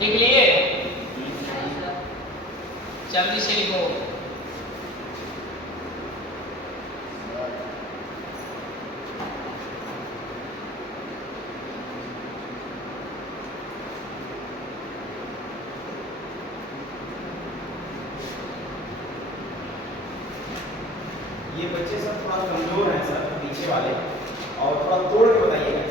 लिख लिए? जल्दी से लिखो। ये बच्चे सब थोड़ा कमजोर हैं सर, पीछे वाले, और थोड़ा तोड़ के बताइएगा।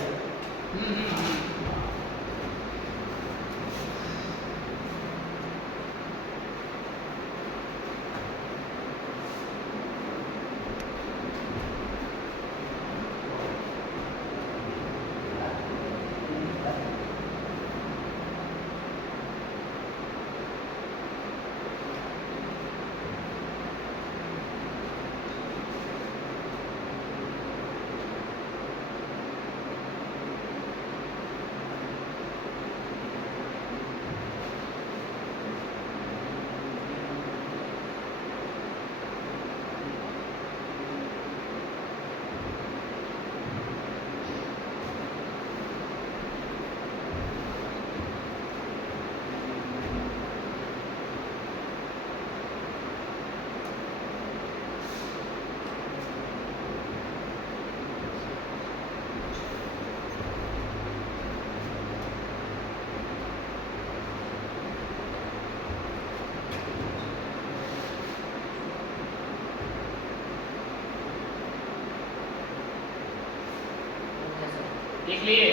लिख लिए?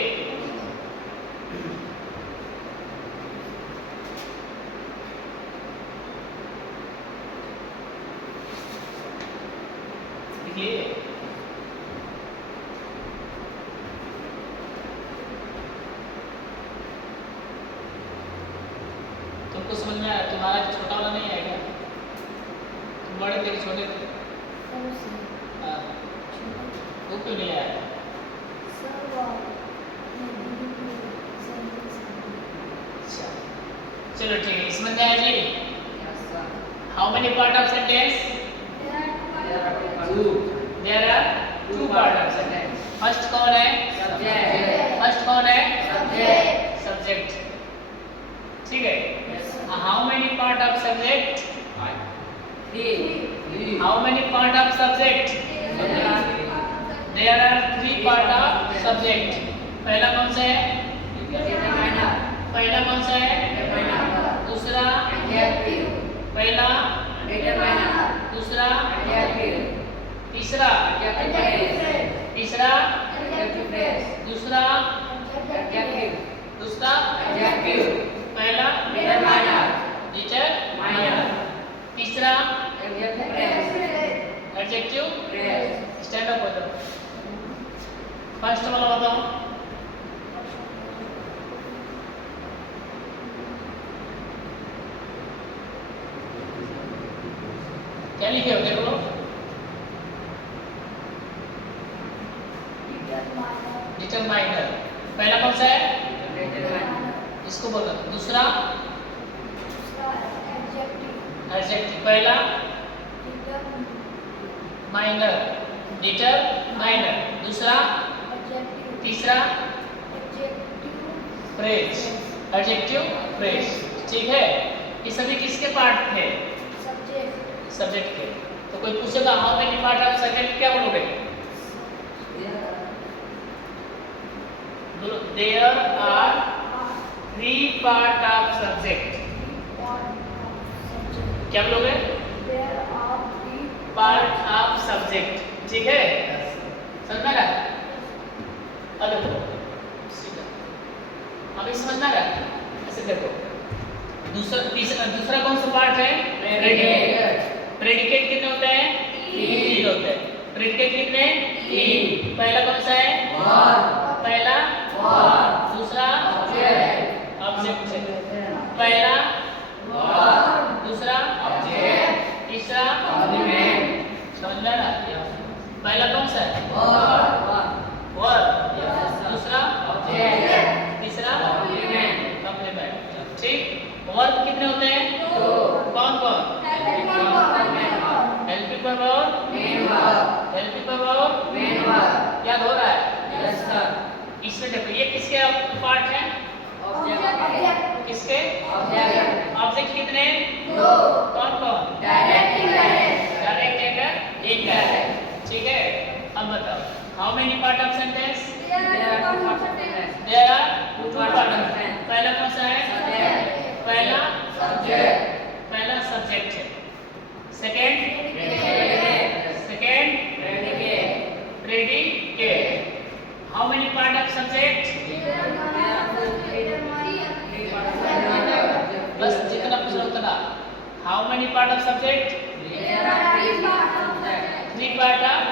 लिखिए। तुमको समझ में आया? तुम्हारा छोटा वाला नहीं आएगा? तुम बड़े थे कि छोटे थे? हाँ। वो क्यों नहीं आया? चलो ठीक है, समझ में आया जी? How many part of sentence? There are two part of sentence. First कौन है? सब्जेक्ट। फर्स्ट कौन है? सब्जेक्ट। सब्जेक्ट, ठीक है। How many part of subject? How many part of subject? There are three part of subject. पहला कौन सा है? पहला कौन सा है? दूसरा? पहला? दूसरा? तीसरा? तीसरा? दूसरा? दूसरा? पहला? टीचर? तीसरा? एडजेक्टिव? स्टैंड अप हो जाओ। फर्स्ट वाला बताओ। क्या लिखे हो देख लो। डिटरमाइनर। पहला कौन सा है? इसको बोलो। दूसरा? एडजेक्टिव। पहला? माइनर। डिटरमाइनर। दूसरा? तीसरा? फ्रेज। एडजेक्टिव, फ्रेज, ठीक है। ये सभी किसके पार्ट थे? सब्जेक्ट के। तो कोई पूछेगा how many part of subject, क्या बोलोगे? There are three part of subject. क्या बोलोगे? पार्ट ऑफ सब्जेक्ट, ठीक है। समझ में आ रहा? अब देखो सीधा, अभी समझ में आ रहा? ऐसे देखो, दूसरा कौन सा पार्ट है? प्रेडिकेट। प्रेडिकेट कितने होते हैं? तीन होते हैं। प्रेडिकेट कितने? तीन। पहला कौन सा है? पहला? दूसरा? ऑब्जेक्ट। पहला? दूसरा? तीसरा? समझ में आ रहा? पहला कौन सा है? वर्ब। दूसरा? तीसरा? कॉम्प्लीमेंट, ठीक। वर्ब कितने होते हैं? कौन कौन? हेल्पिंग वर्ब और हेल्पिंग वर्ब और याद हो रहा है? इसमें देखो ये किसके पार्ट है? किसके? ऑब्जेक्ट कितने? कौन कौन? Direct indirect direct and indirect. ठीक है, अब बताओ how many part of sentence? There are two part of sentence. पहला कौन सा है? पहला सब्जेक्ट है। Second predicate. How many part of subject? बस जितना पूछ रहा उतना। How many part of subject? 3 part of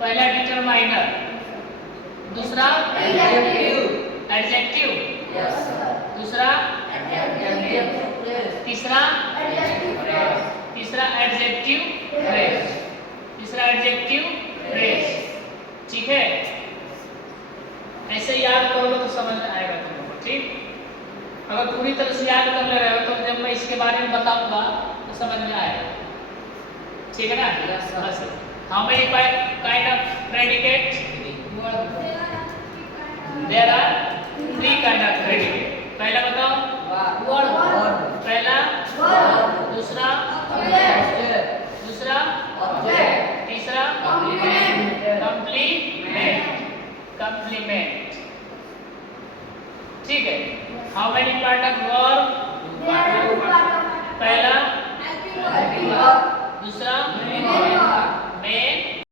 पहला डिटरमाइनर, दूसरा एडजेक्टिव, दूसरा तीसरा एडजेक्टिव फ्रेज। ठीक है, ऐसे याद करोगे तो समझ में आएगा तुमको। ठीक, अगर पूरी तरह से याद कर ले रहे हो तो जब मैं इसके बारे में बताऊंगा तो समझ में आएगा। ठीक है ना? बस how many kind of predicate? There are 3 kind of predicate. पहला बताओ। पहला, दूसरा, तीसरा कंप्लीमेंट। ठीक है, how many part of verb? पहला, दूसरा,